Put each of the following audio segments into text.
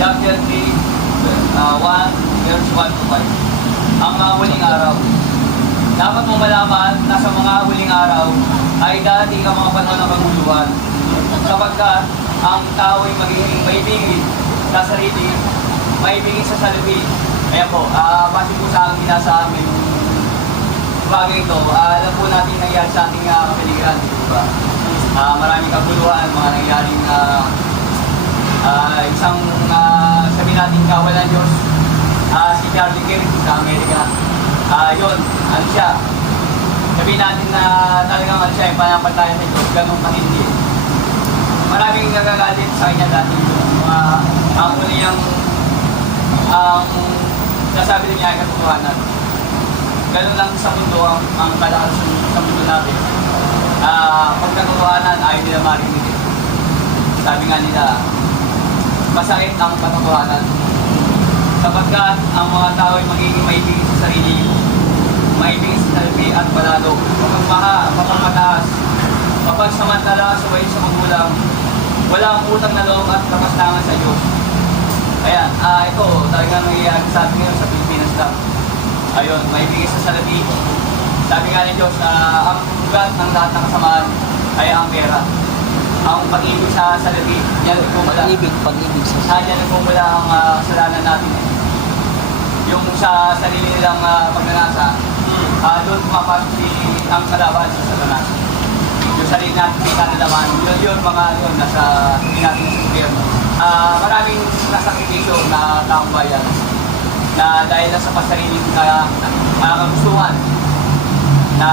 chapter 3, 1, verse 1 to 5. Ang huling araw. Dapat mong malaman na sa mga huling araw ay darating ang mga panahon ng kaguluhan. Sapagkat ang tao ay magiging maibigin sa sarili, maibigin sa salapi. Kaya po, base po sa aking nasa amin, bagay ito, alam po natin nangyari sa ating kapaligiran, diba? Maraming kaguluhan, mga nangyaring isang sabi natin kawalan Diyos, si Charlie Kirk sa Amerika. Yun, ano siya, sabi natin na talagang ano siya, panapatayan sa Diyos, ganun pa hindi. Maraming nagagalit sa kanya dati yung ang niyang nasabi niya ay katotohanan. Ganun lang sa mundo ang kalakasan sa mundo natin. Pag katotohanan ay nila marinig. Sabi nga nila, masakit ang katotohanan. Sapagkat ang mga tao ay magiging maibigin sa sarili, maibigin sa sarili at palalo. Mapagmataas, kapag samantala sa way sa magulang, wala ang utang na loob at kapastangan sa Diyos. Ayan, ito talagang nangyayari sa atin ngayon sa Pilipinas lang. Ayun, maibigin sa salapi. Sabi nga ni Diyos na ang ugat ng lahat ng kasamaan ay ang pera. Ang pag-ibig sa salapi, yan nagpumula. Pag-ibig sa Yan nagpumula ang kasalanan natin. Yung sa sarili nilang pagnanasa, doon pumapasok ang kalaban sa satanas. Yung sarili natin may kanalaman, yun mga yun, nasa hindi natin sa gobyerno. Maraming nasakripisyo na taong bayan na dahil sa pasariling kagustuhan na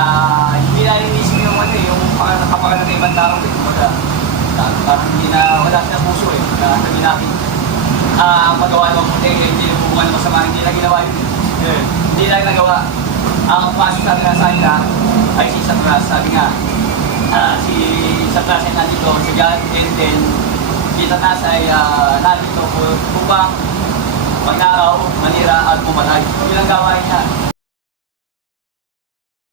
hindi na inisip yung kapag ng ibang tao parang hindi na wala siya puso na sabi natin ang magawa ng puti hindi yung buwan ng masama, hindi na ginawa yun hindi na nagawa. Ang pasok sabi nga sa kanya ay si Satras. Sabi nga si Satras ay nandito si God and then si Satras ay nandito upang magnakaw, manira at pumatay. Yun ang gawain niya.